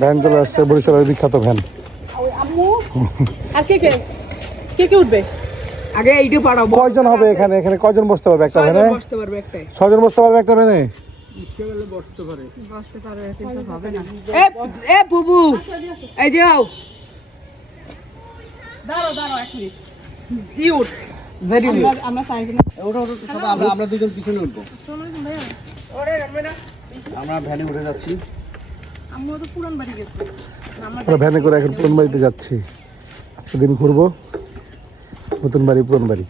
Van চলে আসছে, বরিশালের বিখ্যাত ভ্যান। আর কে কে কে কে উঠবে আগে এইটা পাড়াবো। কয়জন হবে এখানে? এখানে কয়জন বসতে পারবে একটা ভ্যানে? 6 জন বসতে পারবে একটাই। 6 জন বসতে পারবে একটা ভ্যানে? ইচ্ছে করলে বসতে পারে কিন্তু হবে না। এ বুবু এই যাও, দাঁড়াও 1 মিনিট। Cute, very cute. আমরা 4 জন আমরা দুজন পিছনে উঠবো। আমরা ভ্যানে উঠে যাচ্ছি। আমরা তো পুরান বাড়ি গেছি, আমরা ভ্যানে করে এখন পুরান বাড়িতে যাচ্ছি। দিন ঘুরবো, নতুন বাড়ি পুরান বাড়ি।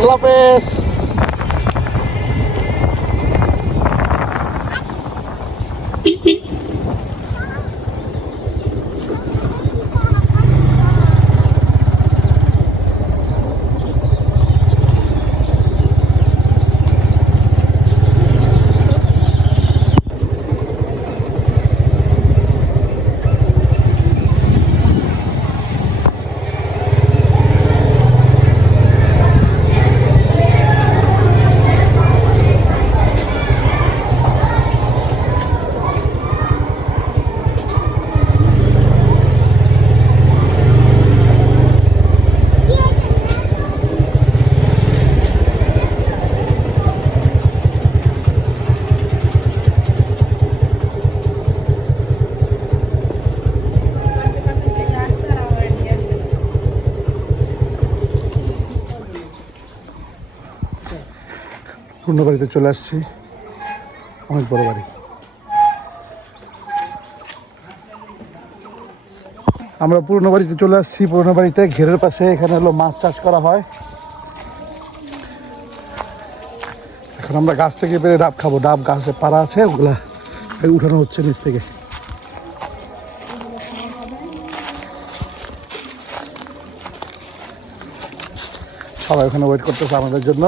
আল্লাহ হাফেজ। পুরনো বাড়িতে চলে আসছি, অনেক বড় বাড়ি। আমরা পুরনো বাড়িতে চলে আসছি। পুরনো বাড়িতে ঘেরের পাশে এখানে হলো মাছ চাষ করা হয়। এখন আমরা গাছ থেকে পেরে ডাব খাবো। ডাব গাছে পাড়া আছে, ওগুলা উঠানো হচ্ছে নিচ থেকে। সবাই ওখানে ওয়েট করতেছে আমাদের জন্য।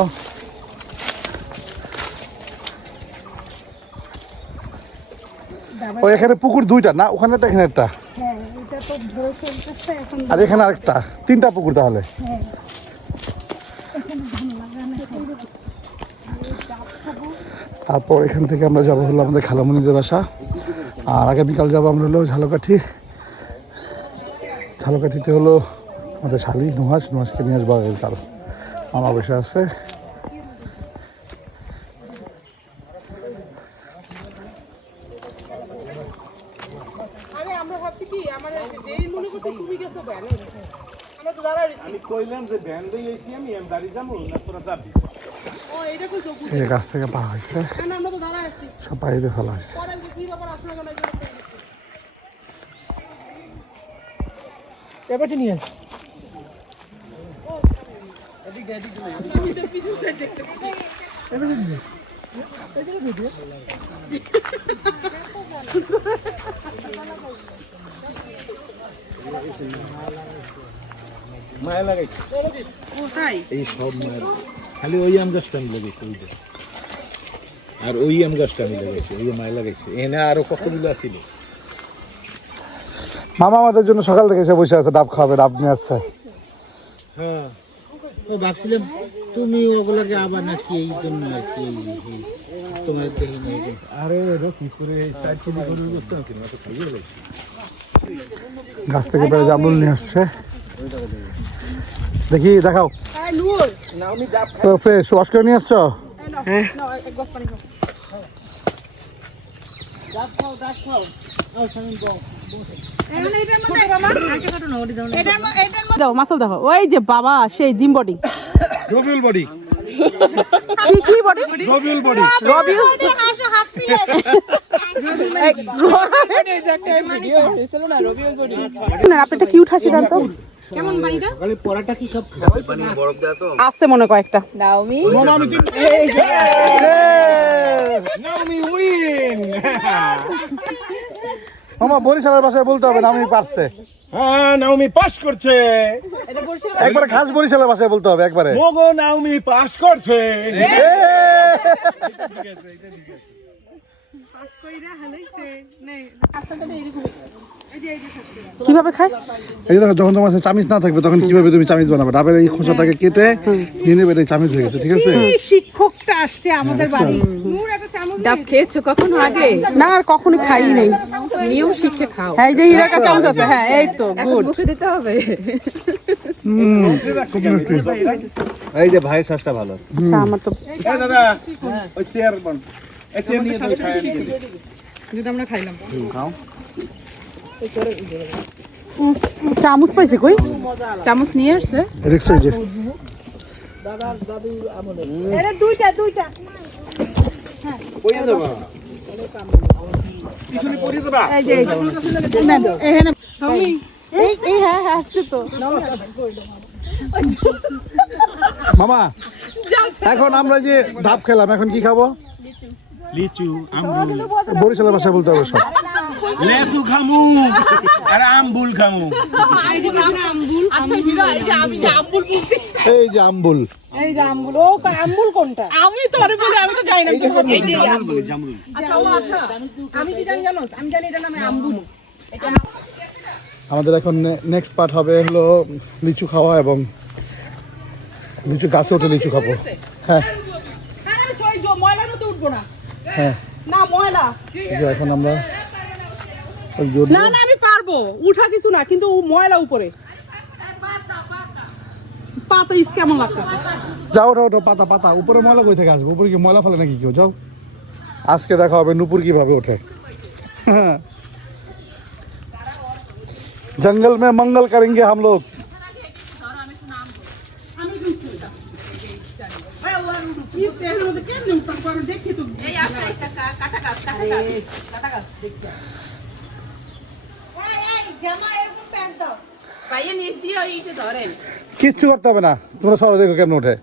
ও এখানে পুকুর 2টা না? ওখানে একটা, এখানে একটা, আর এখানে আরেকটা। 3টা পুকুর তাহলে। তারপর এখান থেকে আমরা যাবো হলো আমাদের খালামণিদের বাসা। আর আগামীকাল যাবো আমরা হলো ঝালকাঠি। ঝালকাঠিতে হলো আমাদের শালি নুহাসকে নিয়ে আসবো আগামীকাল। আমার বসে আছে। আমরা ভাবছি কি আমাদের দেরি মনে করতে তুমি গেছো ভ্যানে, আমরা তো দাঁড়াই আছি। আমি কইলাম যে ভ্যান লই আইছি, আমি দাঁড়িয়ে যাবো না, তোরা যাবি। ও এটা কইছো, এই গাছ থেকে পাওয়া হয়েছে, কেন আমরা তো দাঁড়াই আছি। সব বাইরে ফেলা হয়েছে। পরে কি ব্যাপার আসলে কেন এবার নিয়ে এদিকে পিছু সাইড দেখতেছি। মায়া লাগাইছে এই সব মায়ের, খালি ওই আম গাছটা আমি লাগাইছি ওইটা, আর ওই আম গাছটা আমি লাগাইছি, ওই মায়া লাগাইছে। এনে আরো কতগুলো আছিল। মামা আমাদের জন্য সকাল থেকে এসে বসে আছে, ডাব খাবে, ডাব নিয়ে আসছে। হ্যাঁ, ও ভাবছিলাম তুমি ওগুলোকে আবার নাকি এই জন্য আর কি তোমার দেখি না। আরে কি করে সাইকেল করে বসতাম কিনা, তো খাইয়ে লাগছে। গাছ থেকে পেরে জামরুল নিয়ে আসছে, দেখি দেখাও তো। ফ্রেশ ওয়াশ করে নিয়ে আসছো? হ্যাঁ, মাসল দেখো, ওই যে বাবা সেই জিম বডি, রবিউল বডি, কি বডি, রবিউল বডি, রবিউল না, আপনি একটা কিউট হাসি দেন তো। কেমন বাড়িটা? সকালে পড়াটা কি সব খাওয়া আছে মনে কয়েকটা। Naomi Naomi win. মামা বরিশালের ভাষায় বলতে হবে না, আমি পারছে। হ্যাঁ, নাওমি পাস করছে। একবারে খাস বরিশালের ভাষায় বলতে হবে একবারে। মগো নাওমি পাস করছে। কিভাবে খায়? এই যে দেখো, যখন তোমার কাছে চামিচ না থাকবে তখন কিভাবে তুমি চামিচ বানাবে? ডাবের এই খোসাটাকে কেটে নিয়ে নেবে, এই চামিচ হয়ে গেছে। ঠিক আছে, শিক্ষকটা আসছে আমাদের বাড়ি। ডাব খেয়েছো কখনো আগে? না, আর কখনো খাই নাই। নিয়ম শিখে খাও। হ্যাঁ, এই যে হীরা কা চামচ আছে। হ্যাঁ, এই তো গুড। মুখে দিতে হবে। খুব মিষ্টি। এই যে ভাইয়ের শ্বাসটা ভালো আছে। আচ্ছা, আমার তো দাদা ওই চেয়ার বন এই চেয়ার নিয়ে যাও খায় নিয়ে যেটা আমরা খাইলাম। খাও। চামচ পাইছে কই? চামচ নিয়ে আসছে। দেখছো এই যে কইয়া যাবা পিছনে পড়ে যাবা মামা, এখন আমরা যে ডাব খেলাম, এখন কি খাবো? লিচু আমবুল বরিশালের ভাষায় বলতে হবে সব। লেসু খামু আর আমবুল খামু আচ্ছা হীরা, এই যে আমি যে আম্বুল বলছি। এই যে আম্বুল, এই যে আম্বুল। ও আম্বুল কোনটা? আমি তো আরে বলি, আমি তো জানি না। আচ্ছা ও আচ্ছা, আমি কি জানি জানো? আমি জানি এটার নাম আম্বুল। আমাদের এখন নেক্সট পার্ট হবে হলো লিচু খাওয়া, এবং লিচু গাছে উঠে লিচু খাবো। হ্যাঁ হ্যাঁ, আমি ছয় ময়লার মধ্যে উঠবো না। হ্যাঁ, না ময়লা। এই যে এখন আমরা ওই না না, আমি পারবো, উঠা কিছু না, কিন্তু ময়লা উপরে। পাতা ইস কেমন লাগবে? যাও, ওঠো ওঠো, পাতা পাতা। উপরে ময়লা কই থেকে আসবে? উপরে কি ময়লা ফেলে নাকি কেউ? যাও, আজকে দেখা হবে নুপুর কিভাবে ওঠে। जंगल में मंगल करेंगे हम लोग। কিচ্ছু করতে হবে না, তোমরা সবাই দেখো কেমন ওঠে।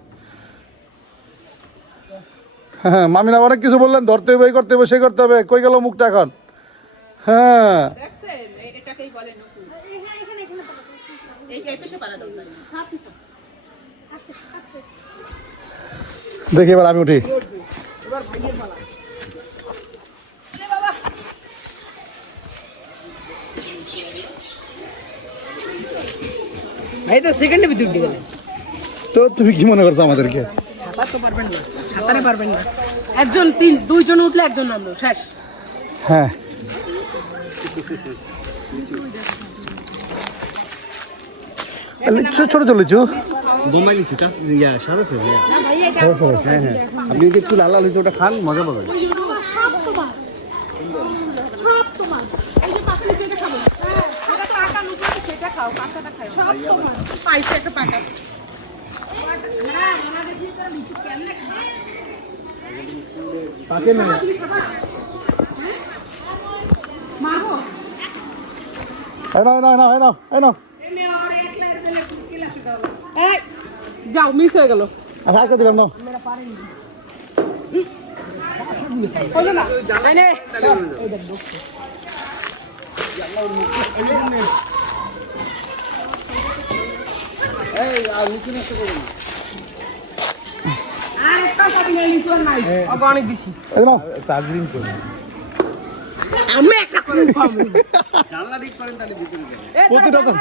হ্যাঁ, মামিনা অনেক কিছু বললেন, ধরতে হবে, এই করতে হবে, সেই করতে হবে। কই গেল মুখটা এখন? হ্যাঁ, দেখি এবার আমি উঠি। ভাই তো সেকেন্ডে ভিতর ঢুকে গেলেন। তো তুমি কি মনে করছো আমাদেরকে? ছাতা তো পারবেন না, ছাতারে পারবেন না। একজন দুইজন উঠলে একজন নামলো, শেষ। হ্যাঁ, লিচু ছোট ছোট লিচু। বোম্বাই লিচু স্বাদ আছে ভাইয়া। হ্যাঁ হ্যাঁ, আপনি যদি একটু লাল লাল লিচু ওটা খান, মজা পাবেন। যাও, মিস হয়ে গেল। আচ্ছা, দিলাম না। অনেক বেশি। দার্জিলিং করে আমি একটা করে পাবো। প্রতিটা তো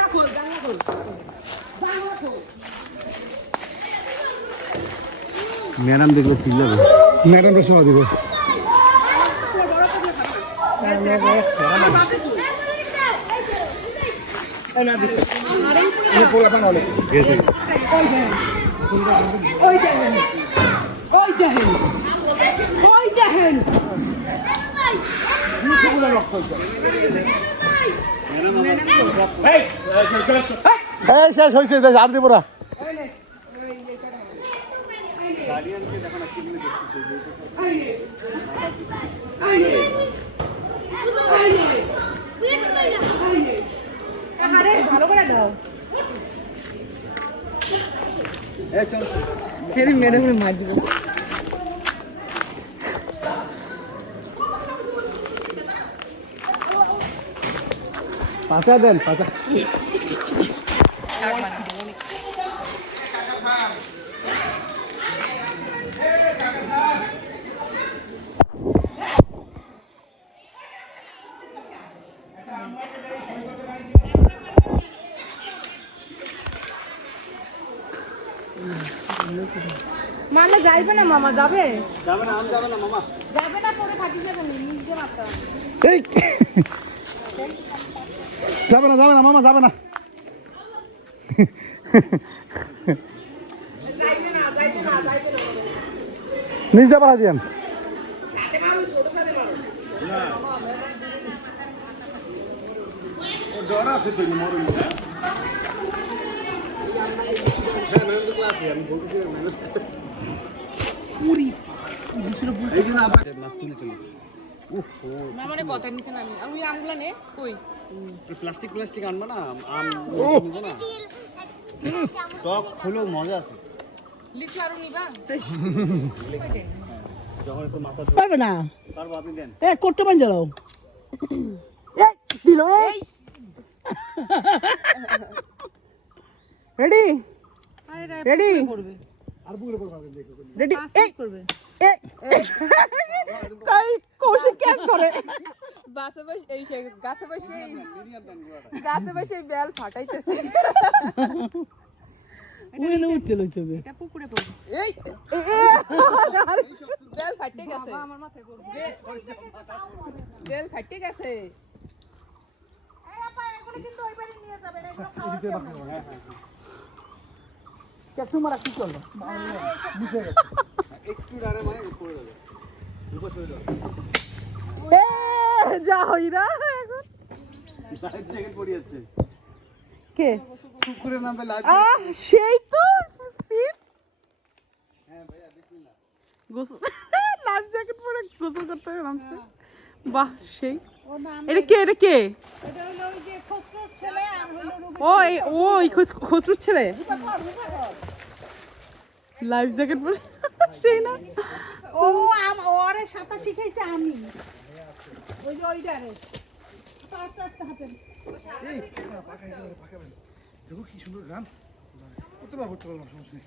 ম্যাডাম দেখলে চিল্লাবে। ম্যাডামটা সেবা দিব। ওই দেখেন, ওই দেখেন, ওই দেখেন। এই শেষ হয়েছে, আর দিব না। ভালো করে দাও। ম্যাডামের মার দিব। পাতা দেন, পাতা। বললে যাইবে না মামা, যাবে? যাবে না, আম যাবে না মামা। যাবে না, পরে ফাটি যাবে, নিজে মারতে হবে। এই যাবে না মামা, যাবে না। নিজে পাড়া দিয়েন। মামানে কথা নিচে নামি, আর ওই আমগুলা নে, কই? প্লাস্টিক আনবা না, আম নিবো না। টক হলেও মজা আছে। লিচু আরো নিবা? যখন একটু মাথা পারবে না, পারবো, আপনি দেন। করতে পারেন যাও। দিল রেডি রেডি রেডি করবে। কৌশিক ক্যাচ করে বাসে বসে এই গাছে বসে বেল ফাটাইতেছে। উঠতে লইতে হবে। এটা পুকুরে পড়বে। এই বেল ফাটে গেছে, আমার মাথায় পড়বে। বেল ফাটে গেছে। এই আপা, এগুলো কিন্তু ওই বাড়ি নিয়ে যাবে না, এগুলো খাওয়া তোমার কি করলো একটু ডানে মানে পড়ে যাবে। উপর চলে যাবে। যা হইরা এখন লাইফ জ্যাকেট পরে যাচ্ছে। কে কুকুরের নামে লাইফ সেই তো হ্যাঁ ভাইয়া বিসমিল্লাহ। গোসল লাইফ জ্যাকেট পরে গোসল করতে নামছে। বাহ, সেই এটা কে? এটা কে? ওই খসরুর ছেলে লাইফ জ্যাকেট পরে সেই না? ওরে সাঁতার শিখাইছে আমি, ওই যে ওইটারে আস্তে আস্তে হাঁটেন। দেখো কি সুন্দর গান করতে পারবো, সমস্যা নেই।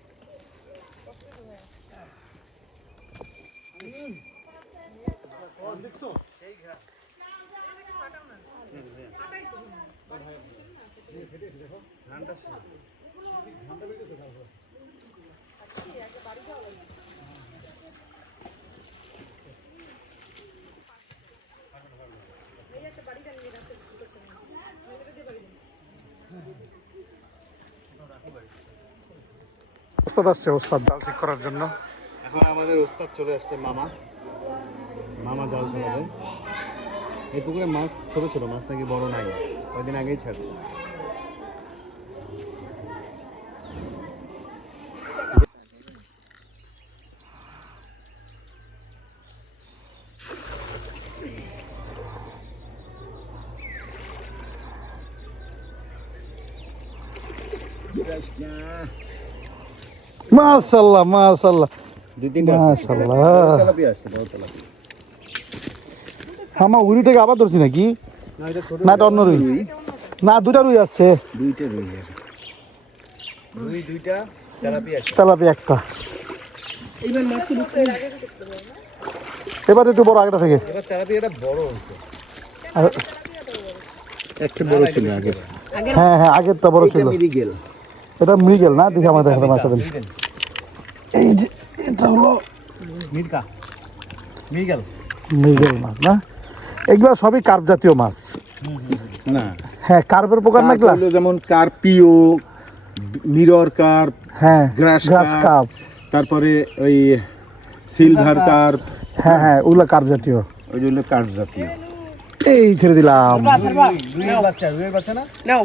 ওস্তাদ আসছে, ওস্তাদ জাল ঠিক করার জন্য। এখন আমাদের ওস্তাদ চলে আসছে, মামা জাল ফেলাবে। এই পুকুরে মাছ ছোট ছোট মাছ, নাকি বড় নাই, কয়েকদিন আগেই ছাড়ছে। মাশাআল্লাহ মাশাআল্লাহ দুই তিনটা মাশাআল্লাহ। তেলাপিয়া আসছে, বড় তেলাপিয়া। আমার উড়িটাকে আবার ধরছি নাকি? না, এটা ছোট না, এটা অন্য রুই। না, দুটা রুই আসছে। দুইটা রুই আছে। দুইটা তেলাপিয়া আছে। তেলাপিয়া একটা। এবার একটু বড় আগেটা থেকে। এবার তেলাপিয়াটা বড় হয়েছে। আর- একটা বড় ছিল আগে। হ্যাঁ হ্যাঁ, আগেরটা বড় ছিল। মিরিগেল। এটা মৃগেল না? দেখি আমার দেখাতে মাছ দেন। এই যে এটা হলো মিরিগেল। মৃগেল মাছ না? এগুলো সবই কার্প জাতীয় মাছ। না, হ্যাঁ, কার্পের প্রকার না এগুলা? যেমন কার্পিও, মিরর কার্প, হ্যাঁ, গ্রাস গ্রাস কার্প। তারপরে ওই সিলভার কার্প, হ্যাঁ হ্যাঁ, ওগুলো কার্প জাতীয়। ওই জন্য কার্প জাতীয়। এই ছেড়ে দিলাম। রুইয়ের বাচ্চা না? নাও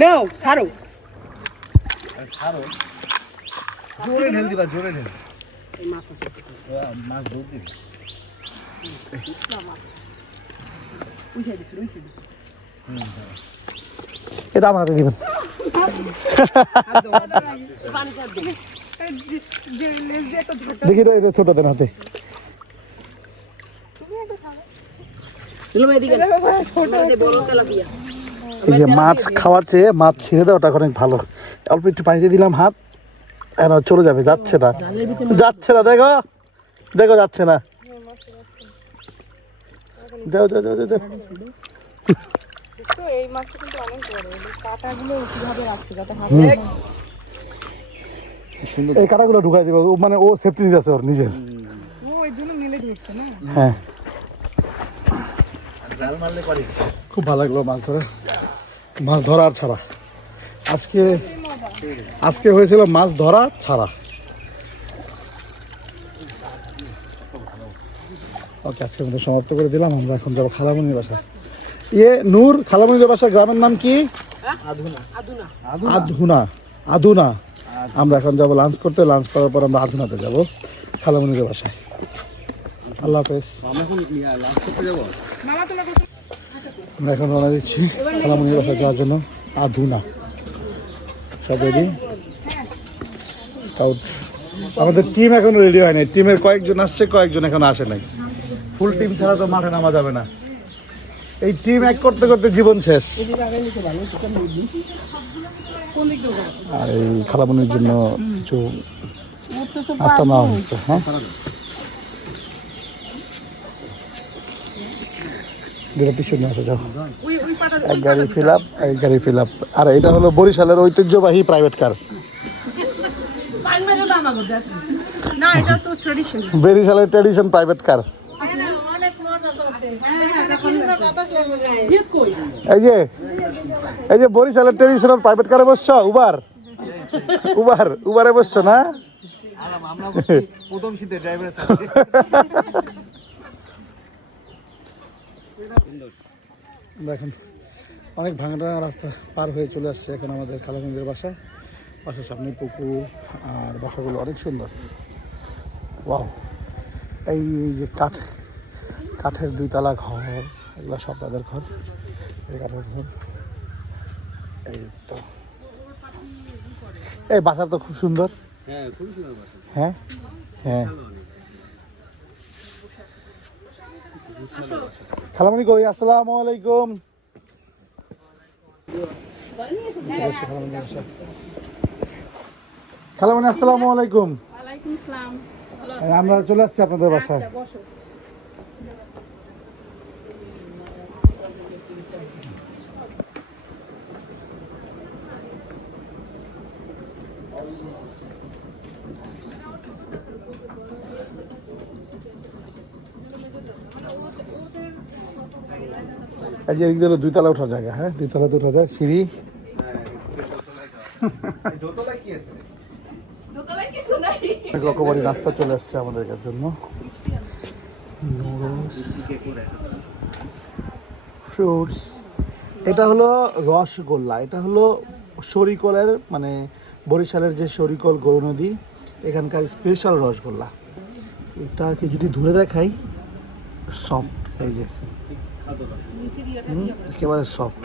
নাও ছাড়ো। জোরে ঢেল দিবা, জোরে ঢেল। মাছ দৌড় দিবি। এটা আমার হাতে দিবেন। দেখি তো, এটা ছোট দেন হাতে। এই যে মাছ খাওয়ার চেয়ে মাছ ছেড়ে দেওয়াটা অনেক ভালো। অল্প একটু পানি দিয়ে দিলাম, হাত চলে যাবে। যাচ্ছে না, যাচ্ছে না, দেখো দেখো, যাচ্ছে না। যাও যাও যাও যাও। তো এই মাছটা কিন্তু অনেক বড়, এই কাঁটাগুলো কিভাবে আছে যাতে হাতে এই কাঁটাগুলো ঢুকাই দেবে, মানে ও সেফটি নিতে আছে ওর নিজের। ও ওই জন্য মেলে ধরছে না। হ্যাঁ, জাল মারলে পারি। খুব ভালো লাগলো মাছ ধরে, মাছ ধরা আর ছাড়া। আজকে হয়েছিল মাছ ধরা ছাড়া। ওকে, আজকে আমাদের সমাপ্ত করে দিলাম। আমরা এখন যাবো খালামণির বাসা। নূর, খালামণির বাসা গ্রামের নাম কি? আধুনা। আধুনা। আমরা এখন যাবো লাঞ্চ করতে। লাঞ্চ করার পর আমরা আধুনাতে যাবো খালামণির বাসায়। আল্লাহ হাফেজ। আমরা এখন রওনা দিচ্ছি খালামণির বাসায় যাওয়ার জন্য। আধুনা সব রেডি। স্কাউট, আমাদের টিম এখন রেডি হয় নাই। টিমের কয়েকজন আসছে, কয়েকজন এখন আসে নাই। ফুল টিম ছাড়া তো মাঠে নামা যাবে না। এই টিম এক করতে করতে জীবন শেষ। আর এই খালামণির জন্য কিছু নাস্তা নেওয়া হচ্ছে। হ্যাঁ, দুটো টিস্যু নিয়ে আসো, যাও। এক গাড়ি ফিল আপ, এক গাড়ি ফিল আপ। আর এটা হলো বরিশালের ঐতিহ্যবাহী প্রাইভেট কার। না, এটা তো ট্র্যাডিশন। বরিশালের ট্র্যাডিশন প্রাইভেট কার। এই যে বরিশালের ট্র্যাডিশনাল প্রাইভেট কারে বসছো? উবারে বসছো না? প্রথম শীতে ড্রাইভারের দেখেন, অনেক ভাঙা রাস্তা পার হয়ে চলে আসছে এখন আমাদের খালামণিদের বাসায়। বাসার সামনে পুকুর আর বাসাগুলো অনেক সুন্দর। ওয়াও, এই যে কাঠের 2 তলা ঘর, এগুলো সব তাদের ঘর। এই কাঠের ঘর। এই তো, এই বাসা তো খুব সুন্দর। হ্যাঁ হ্যাঁ, খালামণি কই? আসসালামু আলাইকুম। খালামণি আসসালামু আলাইকুম। ওয়ালাইকুম আসসালাম। আমরা চলে আসছি আপনাদের বাসায়। বসো। এই যে এইগুলো 2 তলা ওঠার জায়গা। হ্যাঁ, 2 তলাতে ওঠা যায়, সিঁড়ি। রকমারি রাস্তা চলে আসছে আমাদের জন্য। ফ্রুটস। এটা হলো রসগোল্লা। এটা হলো শরিকলের, মানে বরিশালের যে শরিকল গৌর নদী, এখানকার স্পেশাল রসগোল্লা। এটাকে যদি ধরে দেখাই, সফট। এই যে একেবারে সফট,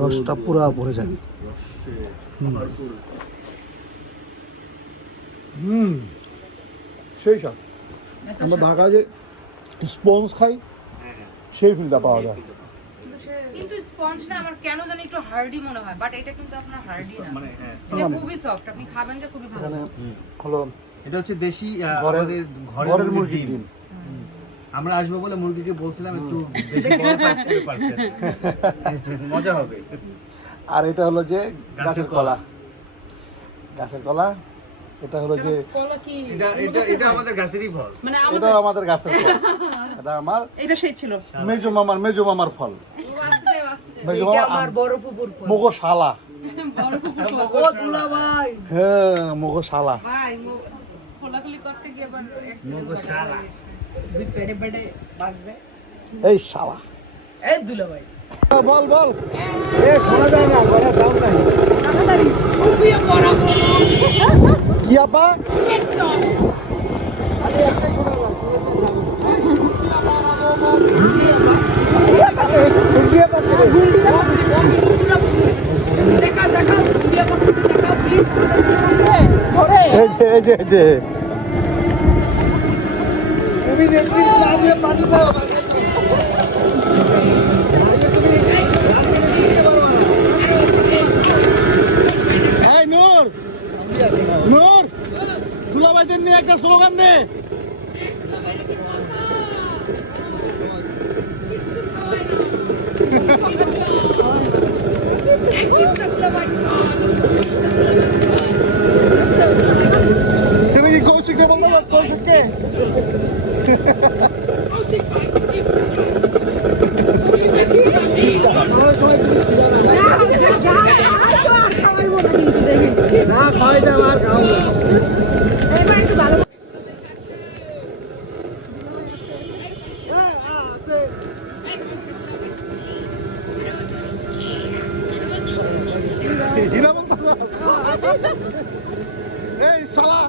রসটা পুরা পড়ে যায়। সেই সব আমরা ঢাকা যে স্পঞ্জ খাই, সেই ফিলটা পাওয়া যায়। কিন্তু স্পঞ্জ না, আমার কেন জানি একটু হার্ডি মনে হয়, বাট এটা কিন্তু আপনার হার্ডি না, এটা খুবই সফট। আপনি খাবেন যে খুবই ভালো। হলো এটা হচ্ছে দেশি ঘরের মুরগির ডিম। আমরা আসবো বলে মুরগিকে বলছিলাম একটু বেশি বড় সাইজ করে পারফেক্ট, মজা হবে। আর এটা হলো যে গাছের কলা। গাছের কলা। এটা হলো যে এটা আমাদের গাছেরই ফল। মানে এটা আমাদের গাছের ফল। এটা আমার, এটা সেই ছিল মেজো মামার ফল। মেজো মামা আমার বড় ফুপুর ফল। মগো শালা। বড় ফুপুর ফল। ও দুলা ভাই। হ্যাঁ, মগো শালা। ভাই খোলাখুলি করতে গিয়ে আবার মগো শালা। দুই পেড়ে পেড়ে বাগবে। এই শালা। এই দুলা ভাই। বল। এ ঘোড়া যায় না, ঘোড়া দাম নাই। তাড়াতাড়ি খুবই বড় কি আপা? এই যে নূর, দুলাভাইদের নিয়ে একটা স্লোগান দে। না খাওয়াইতে আর খাও না। এই শালা